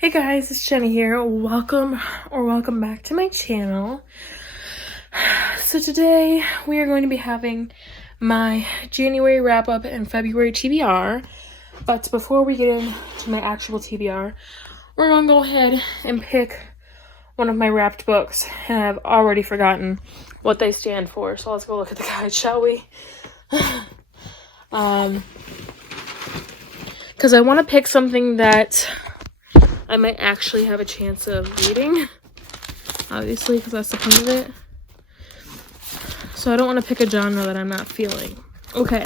Hey guys, it's Jenny here. Welcome back to my channel. So today we are going to be having my January wrap up and February TBR. But before we get into my actual TBR, we're going to go ahead and pick one of my wrapped books. And I've already forgotten what they stand for. So let's go look at the guide, shall we? Because I want to pick something that I might actually have a chance of reading, obviously, because that's the point of it. So I don't want to pick a genre that I'm not feeling. Okay.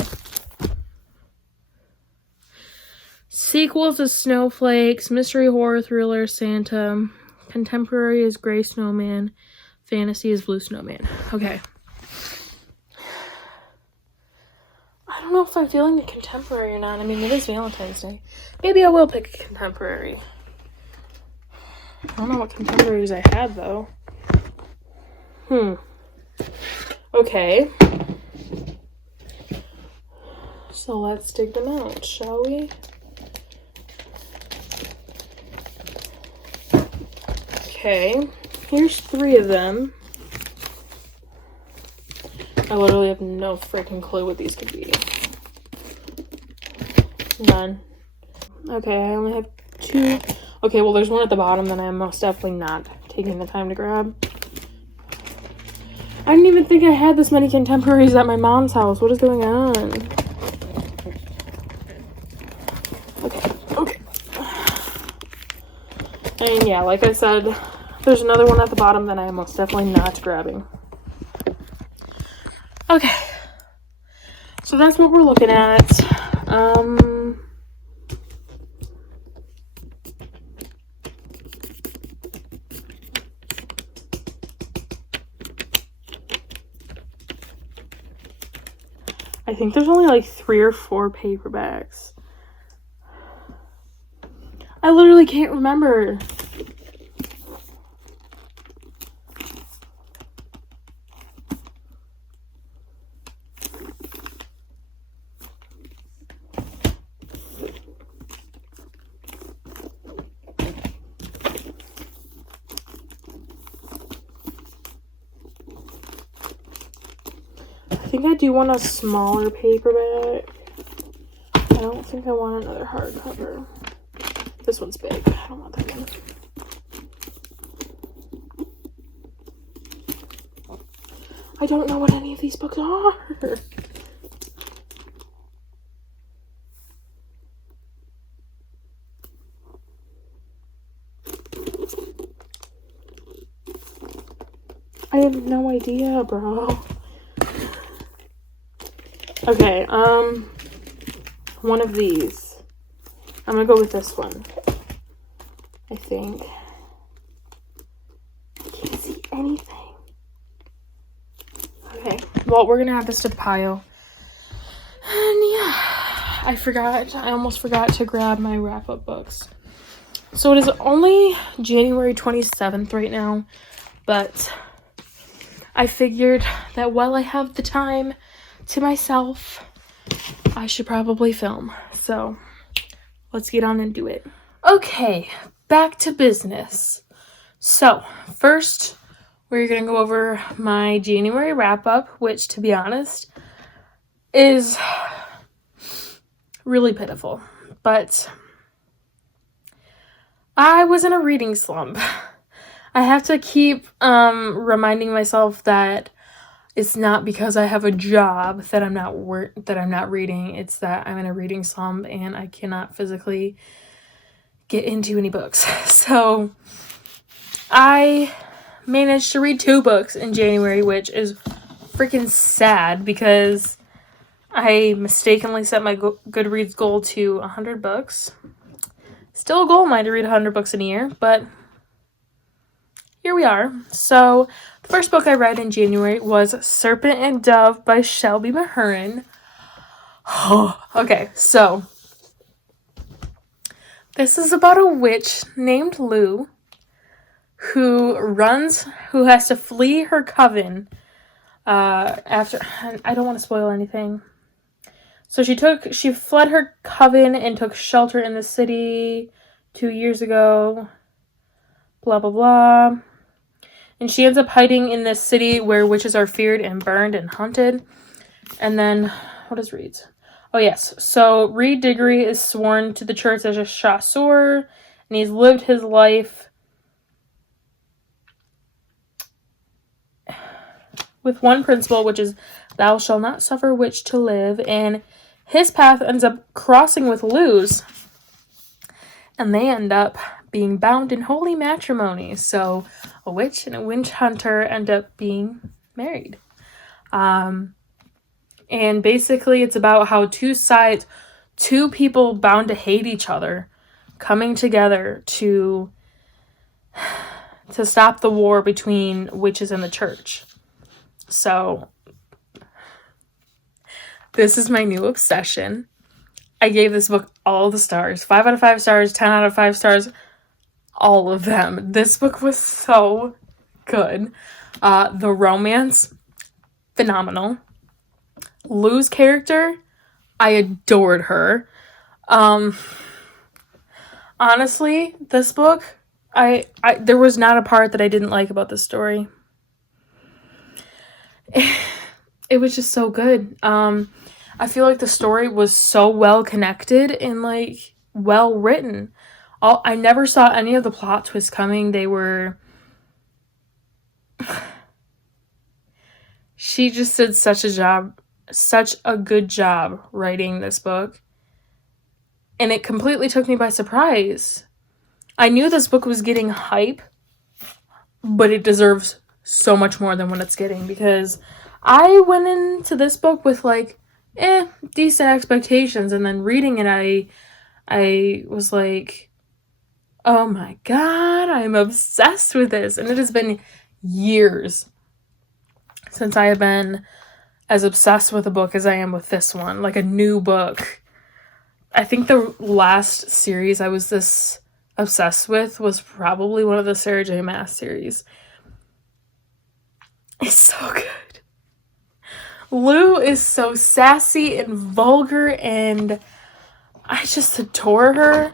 Sequel to Snowflakes, mystery horror thriller Santa, contemporary is Gray Snowman, fantasy is Blue Snowman. Okay. I don't know if I'm feeling the contemporary or not. I mean, it is Valentine's Day. Maybe I will pick a contemporary. I don't know what contemporaries I had, though. Okay. So let's dig them out, shall we? Okay. Here's 3 of them. I literally have no freaking clue what these could be. None. Okay, I only have 2. Okay, well, there's one at the bottom that I'm most definitely not taking the time to grab. I didn't even think I had this many contemporaries at my mom's house. What is going on? Okay. And yeah, like I said, there's another one at the bottom that I am most definitely not grabbing. Okay. So that's what we're looking at. I think there's only like 3 or 4 paperbacks. I literally can't remember. I think I do want a smaller paperback. I don't think I want another hardcover. This one's big. I don't want that one. I don't know what any of these books are. I have no idea, bro. Okay, one of these. I'm gonna go with this one. I think. I can't see anything. Okay, well, we're gonna add this to the pile. And yeah, I almost forgot to grab my wrap-up books. So it is only January 27th right now, but I figured that while I have the time to myself, I should probably film. So let's get on and do it. Okay, back to business. So first, we're gonna go over my January wrap-up, which, to be honest, is really pitiful. But I was in a reading slump. I have to keep reminding myself that it's not because I have a job that I'm not reading. It's that I'm in a reading slump and I cannot physically get into any books. So I managed to read 2 books in January, which is freaking sad because I mistakenly set my Goodreads goal to 100 books. Still a goal of mine to read 100 books in a year, but here we are. So the first book I read in January was Serpent and Dove by Shelby Mahurin. Okay, so this is about a witch named Lou who has to flee her coven after, I don't want to spoil anything. So she fled her coven and took shelter in the city 2 years ago, blah, blah, blah. And she ends up hiding in this city where witches are feared and burned and hunted. And then, what does Reed's? Oh, yes. So, Reed Diggory is sworn to the church as a chasseur, and he's lived his life with one principle, which is, thou shalt not suffer witch to live. And his path ends up crossing with Lou's, and they end up being bound in holy matrimony. So, a witch and a witch hunter end up being married. And basically it's about how two people bound to hate each other, coming together to stop the war between witches and the church. So, this is my new obsession. I gave this book all the stars. 5 out of 5 stars, 10 out of 5 stars, all of them. This book was so good. The romance, phenomenal. Lou's character, I adored her. Honestly, this book, there was not a part that I didn't like about this story. It was just so good. I feel like the story was so well connected and like well written. I never saw any of the plot twists coming. They were... She just did such a good job writing this book. And it completely took me by surprise. I knew this book was getting hype, but it deserves so much more than what it's getting, because I went into this book with like, decent expectations, and then reading it, I was like, oh my god, I'm obsessed with this. And it has been years since I have been as obsessed with a book as I am with this one, like a new book. I think the last series I was this obsessed with was probably one of the Sarah J. Maas series. It's so good. Lou is so sassy and vulgar, and I just adore her.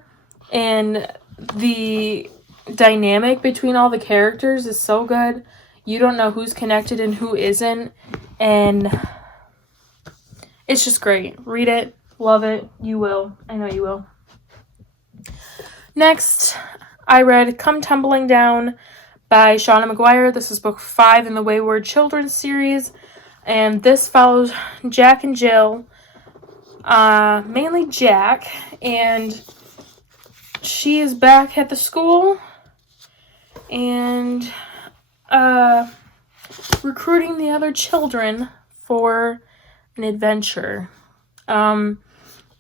And the dynamic between all the characters is so good. You don't know who's connected and who isn't. And it's just great. Read it. Love it. You will. I know you will. Next, I read Come Tumbling Down by Shauna McGuire. This is book 5 in the Wayward Children series. And this follows Jack and Jill. Mainly Jack. And she is back at the school. And recruiting the other children for an adventure.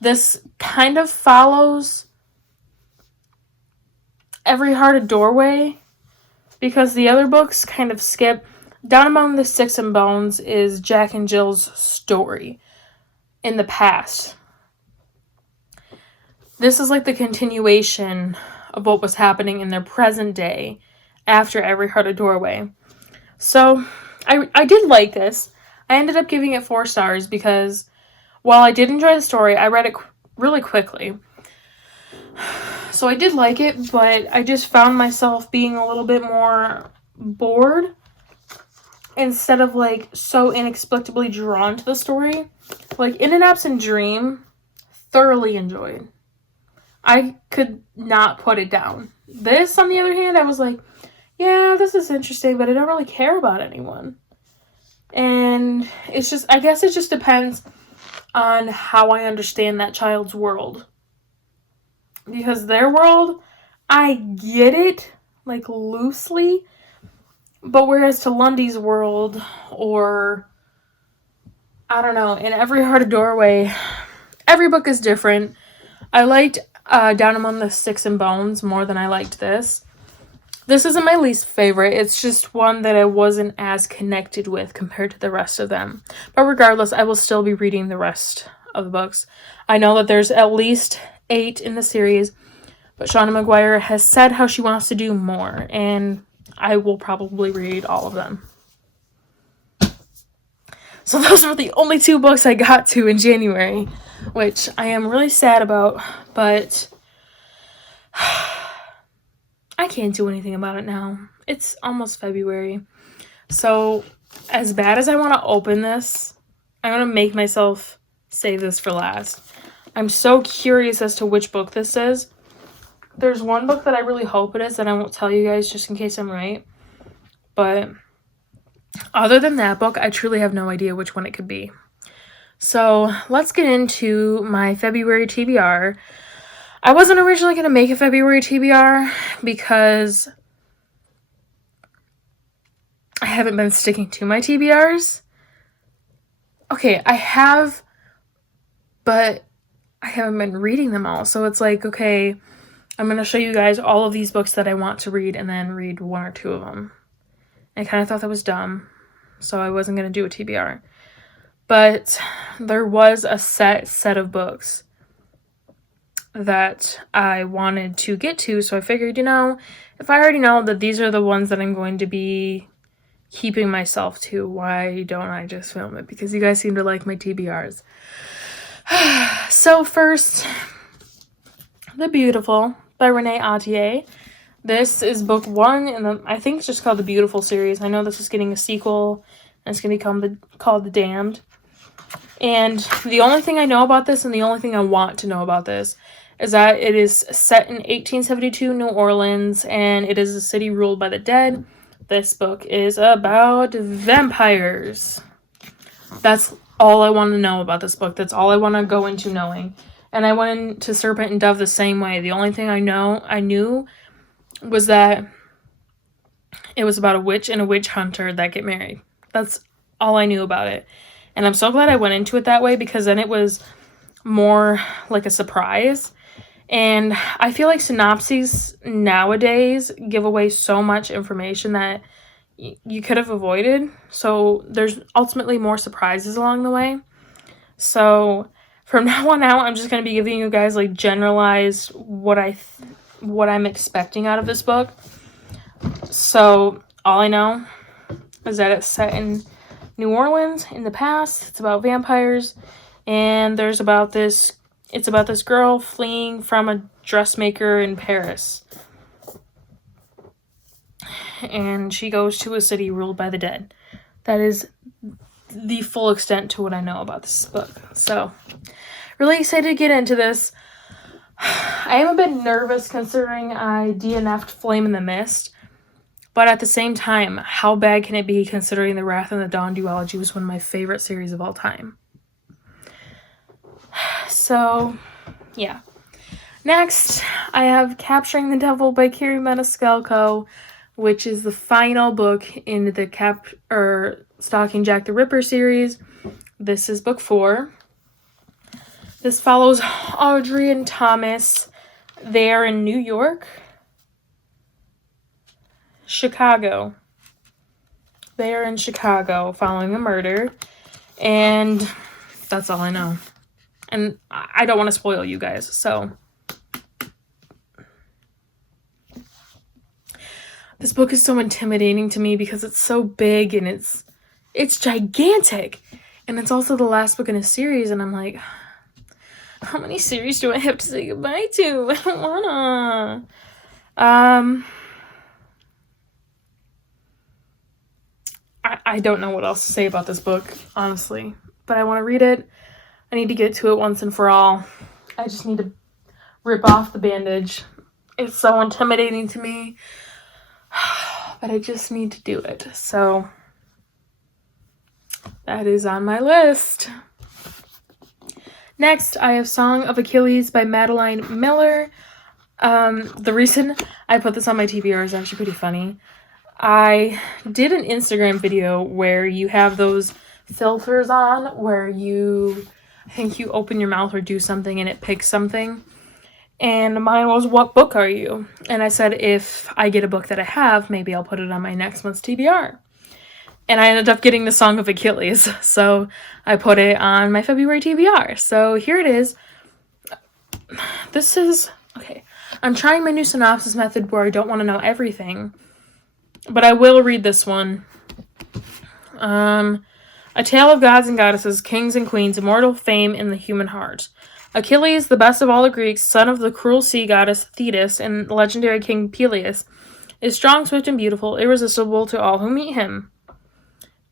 This kind of follows Every Heart a Doorway, because the other books kind of skip. Down Among the Sticks and Bones is Jack and Jill's story in the past. This is like the continuation of what was happening in their present day after Every Heart a Doorway. So, I did like this. I ended up giving it 4 stars because while I did enjoy the story, I read it really quickly. So I did like it, but I just found myself being a little bit more bored instead of like so inexplicably drawn to the story. Like In an Absent Dream, thoroughly enjoyed. I could not put it down. This, on the other hand, I was like, yeah, this is interesting, but I don't really care about anyone. And it's just, I guess it just depends on how I understand that child's world. Because their world, I get it, like, loosely. But whereas to Lundy's world, or, I don't know, in Every Heart a Doorway, every book is different. I liked Down Among the Sticks and Bones more than I liked this. This isn't my least favorite. It's just one that I wasn't as connected with compared to the rest of them. But regardless, I will still be reading the rest of the books. I know that there's at least 8 in the series, but Shauna McGuire has said how she wants to do more, and I will probably read all of them. So those were the only 2 books I got to in January, which I am really sad about, but I can't do anything about it now. It's almost February. So, as bad as I want to open this, I'm going to make myself save this for last. I'm so curious as to which book this is. There's one book that I really hope it is, and I won't tell you guys just in case I'm right. But other than that book, I truly have no idea which one it could be. So, let's get into my February TBR. I wasn't originally going to make a February TBR because I haven't been sticking to my TBRs. Okay, I have, but I haven't been reading them all. So it's like, okay, I'm going to show you guys all of these books that I want to read and then read one or two of them. I kind of thought that was dumb, so I wasn't going to do a TBR. But there was a set of books that I wanted to get to, so I figured, if I already know that these are the ones that I'm going to be keeping myself to, why don't I just film it? Because you guys seem to like my TBRs. So first, The Beautiful by Renee Ahdieh. This is book 1 in the, I think it's just called The Beautiful series. I know this is getting a sequel, and it's going to be called The Damned. And the only thing I know about this, and the only thing I want to know about this, is that it is set in 1872 New Orleans, and it is a city ruled by the dead. This book is about vampires. That's all I want to know about this book. That's all I want to go into knowing. And I went into Serpent and Dove the same way. The only thing I knew was that it was about a witch and a witch hunter that get married. That's all I knew about it. And I'm so glad I went into it that way, because then it was more like a surprise. And I feel like synopses nowadays give away so much information that you could have avoided. So there's ultimately more surprises along the way. So from now on out, I'm just going to be giving you guys like generalized what I'm expecting out of this book. So all I know is that it's set in New Orleans in the past. It's about vampires, and it's about this girl fleeing from a dressmaker in Paris. And she goes to a city ruled by the dead. That is the full extent to what I know about this book. So, really excited to get into this. I am a bit nervous considering I DNF'd Flame in the Mist. But at the same time, how bad can it be considering the Wrath and the Dawn duology was one of my favorite series of all time? So, yeah. Next, I have Capturing the Devil by Kiri Maniscalco, which is the final book in the Stalking Jack the Ripper series. This is book 4. This follows Audrey and Thomas. They are in New York. Chicago. They are in Chicago following a murder, and that's all I know. And I don't want to spoil you guys, so. This book is so intimidating to me because it's so big and it's gigantic. And it's also the last book in a series, and I'm like, how many series do I have to say goodbye to? I don't wanna. I don't know what else to say about this book, honestly. But I want to read it. I need to get to it once and for all. I just need to rip off the bandage. It's so intimidating to me. But I just need to do it. So, that is on my list. Next, I have Song of Achilles by Madeline Miller. The reason I put this on my TBR is actually pretty funny. I did an Instagram video where you have those filters on where I think you open your mouth or do something and it picks something. And mine was, what book are you? And I said, if I get a book that I have, maybe I'll put it on my next month's TBR. And I ended up getting the Song of Achilles. So I put it on my February TBR. So here it is. This is, okay, I'm trying my new synopsis method where I don't want to know everything. But I will read this one. A tale of gods and goddesses, kings and queens, immortal fame in the human heart. Achilles, the best of all the Greeks, son of the cruel sea goddess Thetis and legendary king Peleus, is strong, swift, and beautiful, irresistible to all who meet him.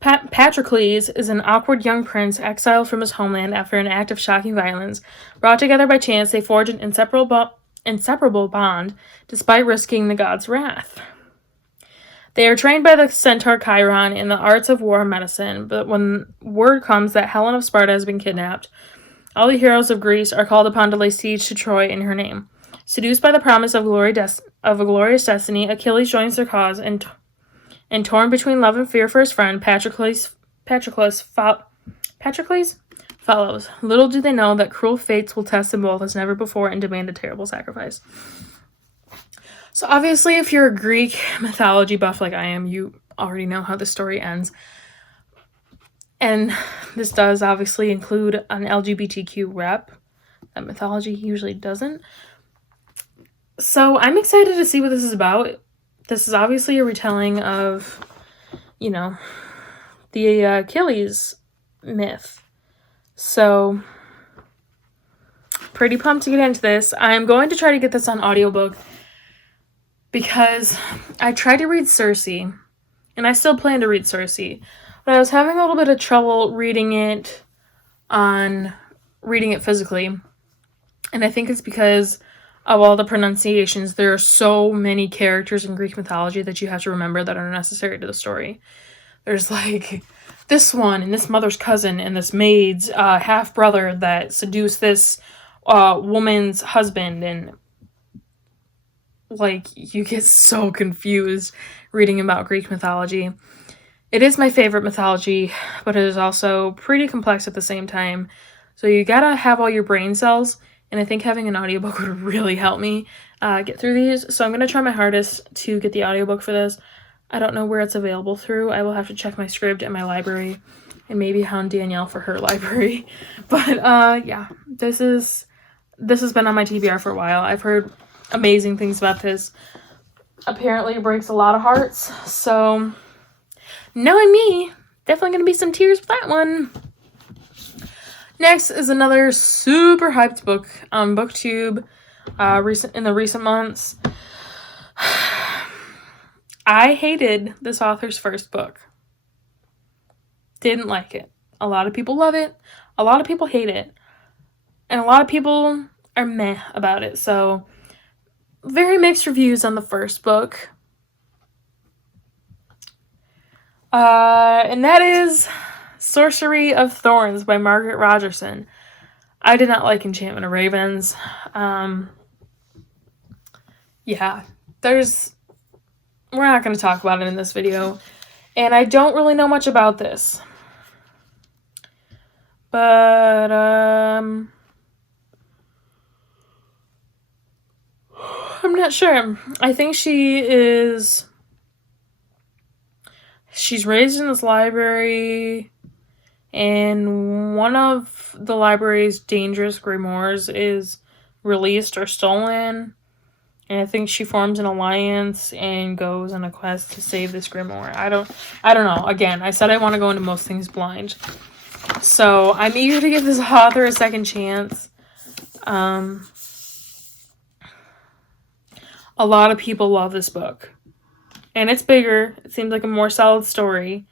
Patroclus is an awkward young prince exiled from his homeland after an act of shocking violence. Brought together by chance, they forge an inseparable bond, despite risking the god's wrath. They are trained by the centaur Chiron in the arts of war and medicine, but when word comes that Helen of Sparta has been kidnapped, all the heroes of Greece are called upon to lay siege to Troy in her name. Seduced by the promise of a glorious destiny, Achilles joins their cause, and torn between love and fear for his friend, Patroclus follows. Little do they know that cruel fates will test them both as never before and demand a terrible sacrifice. So obviously, if you're a Greek mythology buff like I am, you already know how the story ends. And this does obviously include an LGBTQ rep that mythology usually doesn't. So I'm excited to see what this is about. This is obviously a retelling of, the Achilles myth. So, pretty pumped to get into this. I'm going to try to get this on audiobook because I tried to read Circe, and I still plan to read Circe, but I was having a little bit of trouble reading it physically, and I think it's because of all the pronunciations. There are so many characters in Greek mythology that you have to remember that are necessary to the story. There's like this one, and this mother's cousin, and this maid's half-brother that seduced this woman's husband, and you get so confused reading about Greek mythology. It is my favorite mythology, but it is also pretty complex at the same time. So you gotta have all your brain cells, and I think having an audiobook would really help me get through these. So I'm gonna try my hardest to get the audiobook for this. I don't know where it's available through. I will have to check my script at my library and maybe hound Danielle for her library. But yeah, this has been on my TBR for a while. I've heard amazing things about this. Apparently it breaks a lot of hearts, so knowing me, definitely gonna be some tears with that one. Next is another super hyped book on BookTube in the recent months. I hated this author's first book. Didn't like it. A lot of people love it. A lot of people hate it. And a lot of people are meh about it. So, very mixed reviews on the first book. And that is Sorcery of Thorns by Margaret Rogerson. I did not like Enchantment of Ravens. Yeah, we're not going to talk about it in this video. And I don't really know much about this. But, I'm not sure. I think she's raised in this library, and one of the library's dangerous grimoires is released or stolen. And I think she forms an alliance and goes on a quest to save this grimoire. I don't know. Again, I said I want to go into most things blind. So I'm eager to give this author a second chance. A lot of people love this book. And it's bigger. It seems like a more solid story.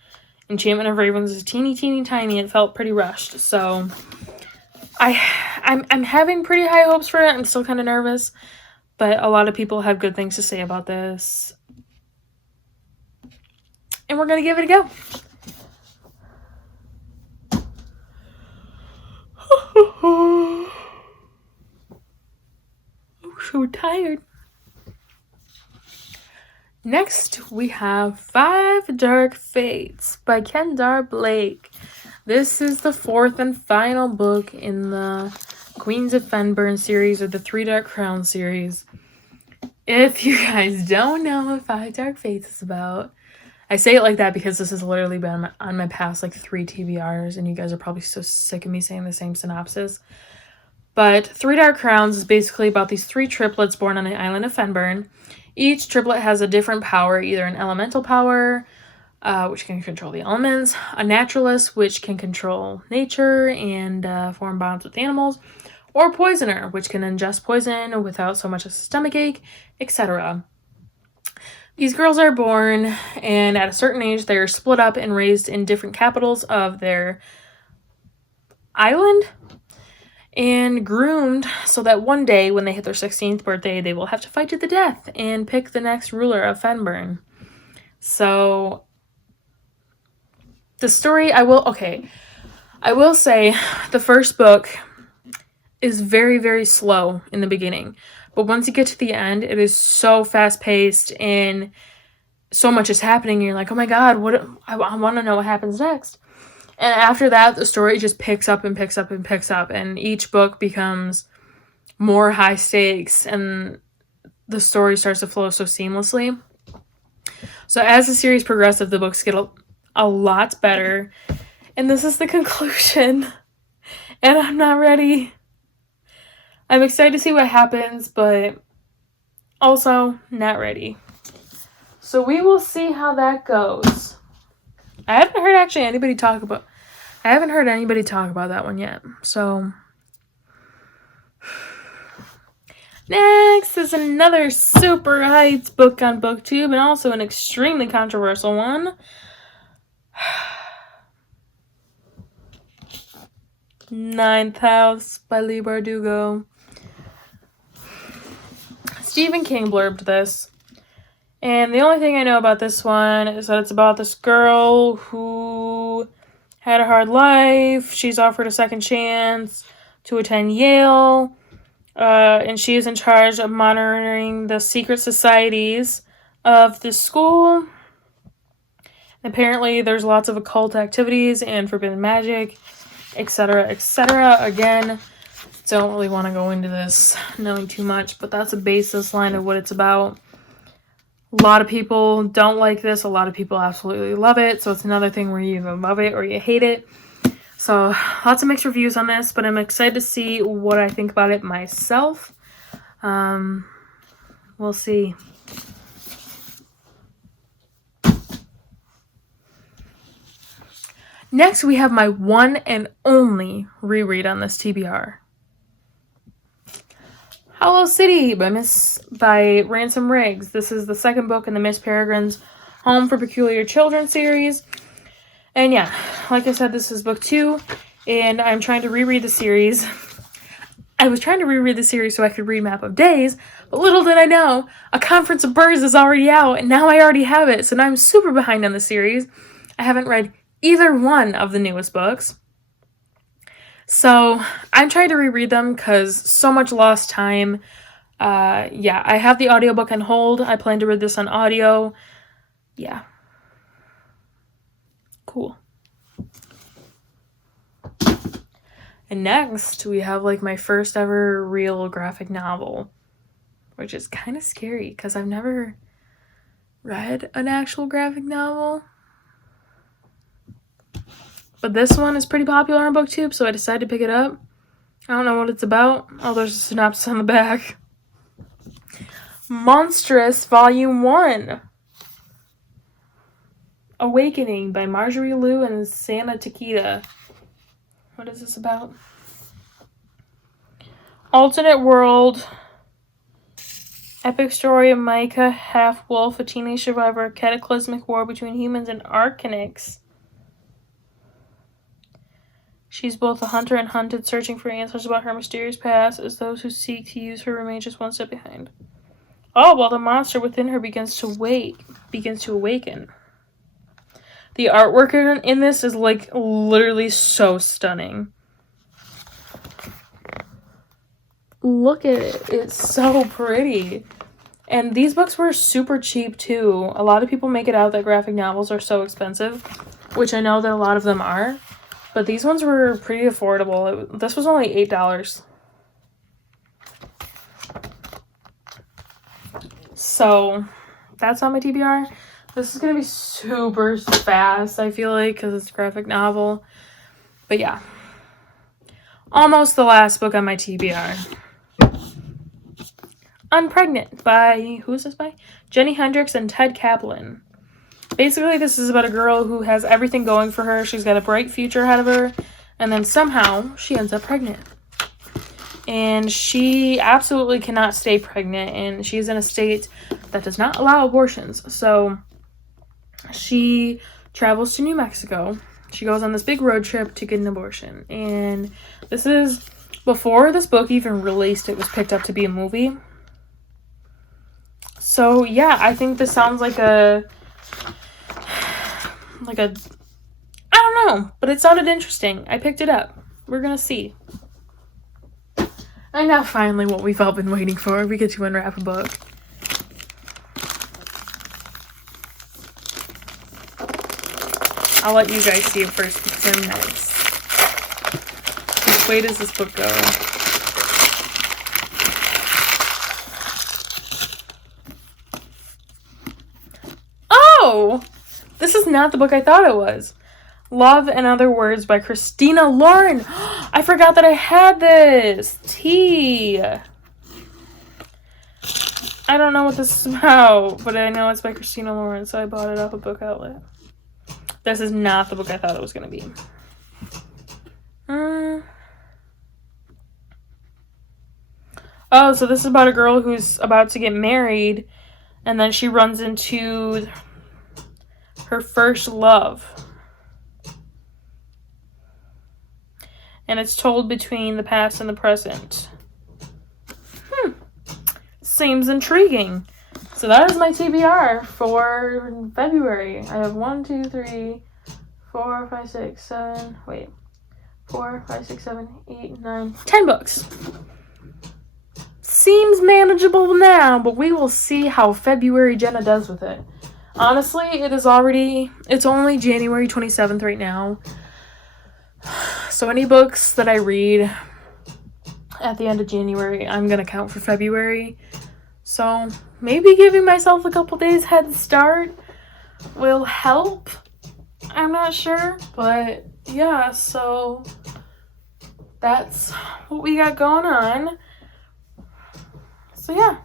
Enchantment of Ravens is teeny, teeny, tiny. It felt pretty rushed. So I'm having pretty high hopes for it. I'm still kind of nervous. But a lot of people have good things to say about this. And we're going to give it a go. I'm so tired. Next, we have 5 Dark Fates by Kendar Blake. This is the 4th and final book in the Queens of Fenburn series, or the 3 Dark Crowns series. If you guys don't know what 5 Dark Fates is about, I say it like that because this has literally been on my past 3 TBRs, and you guys are probably so sick of me saying the same synopsis. But 3 Dark Crowns is basically about these 3 triplets born on the island of Fenburn. Each triplet has a different power, either an elemental power, which can control the elements, a naturalist, which can control nature and form bonds with animals, or poisoner, which can ingest poison without so much as a stomachache, etc. These girls are born, and at a certain age, they're split up and raised in different capitals of their island and groomed so that one day, when they hit their 16th birthday, they will have to fight to the death and pick the next ruler of Fenburn. So, the story, I will say the first book is very, very slow in the beginning. But once you get to the end, it is so fast-paced and so much is happening. And you're like, oh my god, I want to know what happens next. And after that, the story just picks up and picks up and picks up. And each book becomes more high stakes. And the story starts to flow so seamlessly. So as the series progresses, the books get a lot better. And this is the conclusion. And I'm not ready. I'm excited to see what happens, but also not ready. So we will see how that goes. I haven't heard anybody talk about that one yet. So next is another super hyped book on BookTube, and also an extremely controversial one. Ninth House by Leigh Bardugo. Stephen King blurbed this. And the only thing I know about this one is that it's about this girl who had a hard life. She's offered a second chance to attend Yale. And she is in charge of monitoring the secret societies of the school. Apparently, there's lots of occult activities and forbidden magic, etc., etc. Again, don't really want to go into this knowing too much, but that's a basis line of what it's about. A lot of people don't like this. A lot of people absolutely love it. So it's another thing where you either love it or you hate it. So lots of mixed reviews on this, but I'm excited to see what I think about it myself. We'll see. Next, we have my one and only reread on this TBR. Hollow City by Ransom Riggs. This is the second book in the Miss Peregrine's Home for Peculiar Children series. And yeah, like I said, this is book 2, and I'm trying to reread the series. I was trying to reread the series so I could read Map of Days, but little did I know, A Conference of Birds is already out, and now I already have it, so now I'm super behind on the series. I haven't read either one of the newest books. So I'm trying to reread them because so much lost time. Yeah, I have the audiobook on hold. I plan to read this on audio. Yeah. Cool. And next, we have like my first ever real graphic novel, which is kind of scary because I've never read an actual graphic novel. But this one is pretty popular on BookTube, so I decided to pick it up. I don't know what it's about. Oh, there's a synopsis on the back. Monstrous Volume 1. Awakening by Marjorie Liu and Sana Takeda. What is this about? Alternate world. Epic story of Micah, half-wolf, a teenage survivor of cataclysmic war between humans and Arcanics. She's both a hunter and hunted, searching for answers about her mysterious past, as those who seek to use her remain just one step behind. Oh, while the monster within her begins to awaken. The artwork in this is like literally so stunning. Look at it. It's so pretty. And these books were super cheap too. A lot of people make it out that graphic novels are so expensive, which I know that a lot of them are. But these ones were pretty affordable. This was only $8. So, that's on my TBR. This is going to be super fast, I feel like, because it's a graphic novel. But yeah. Almost the last book on my TBR. Unpregnant by, who is this by? Jenny Hendricks and Ted Kaplan. Basically, this is about a girl who has everything going for her. She's got a bright future ahead of her. And then somehow, she ends up pregnant. and she absolutely cannot stay pregnant, and she's in a state that does not allow abortions. So she travels to New Mexico. She goes on this big road trip to get an abortion, and this is before this book even released. It was picked up to be a movie. So yeah, I think this sounds like a I don't know, but it sounded interesting. I picked it up. We're gonna see. And now finally what we've all been waiting for. We get to unwrap a book. I'll let you guys see it first because I'm nice. Which way does this book go? Oh! This is not the book I thought it was. Love and Other Words by Christina Lauren. I forgot that I had this. Tea. I don't know what this is about, but I know it's by Christina Lauren, so I bought it off a book outlet. This is not the book I thought it was going to be. Oh, so this is about a girl who's about to get married, and then she runs into her first love. And it's told between the past and the present. Seems intriguing. So that is my TBR for February. I have 1, 2, 3, 4, 5, 6, 7, 4, 5, 6, 7, 8, 9, 10 books. Seems manageable now, but we will see how February Jenna does with it. Honestly, it's only January 27th right now. So any books that I read at the end of January, I'm going to count for February. So maybe giving myself a couple days head start will help. I'm not sure, but yeah, so that's what we got going on. So yeah.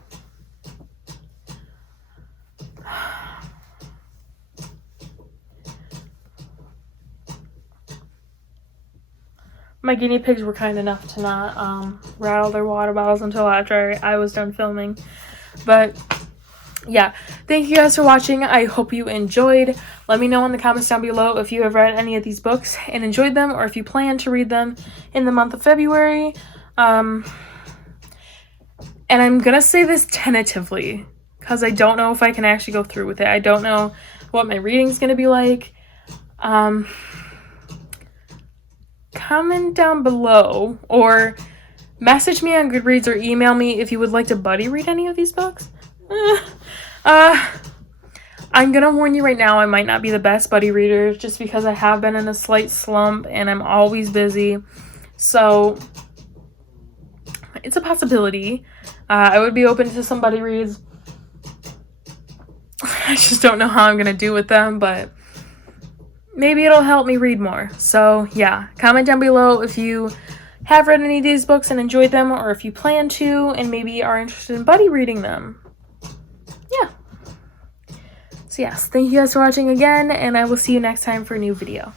My guinea pigs were kind enough to not rattle their water bottles until after I was done filming. But yeah, thank you guys for watching. I hope you enjoyed. Let me know in the comments down below if you have read any of these books and enjoyed them, or if you plan to read them in the month of February. And I'm gonna say this tentatively because I don't know if I can actually go through with it. I don't know what my reading's gonna be like. Comment down below or message me on Goodreads or email me if you would like to buddy read any of these books. I'm gonna warn you right now, I might not be the best buddy reader just because I have been in a slight slump and I'm always busy. So it's a possibility. I would be open to some buddy reads. I just don't know how I'm gonna do with them, but maybe it'll help me read more. So yeah, comment down below if you have read any of these books and enjoyed them, or if you plan to and maybe are interested in buddy reading them. Yeah. So yes, thank you guys for watching again, and I will see you next time for a new video.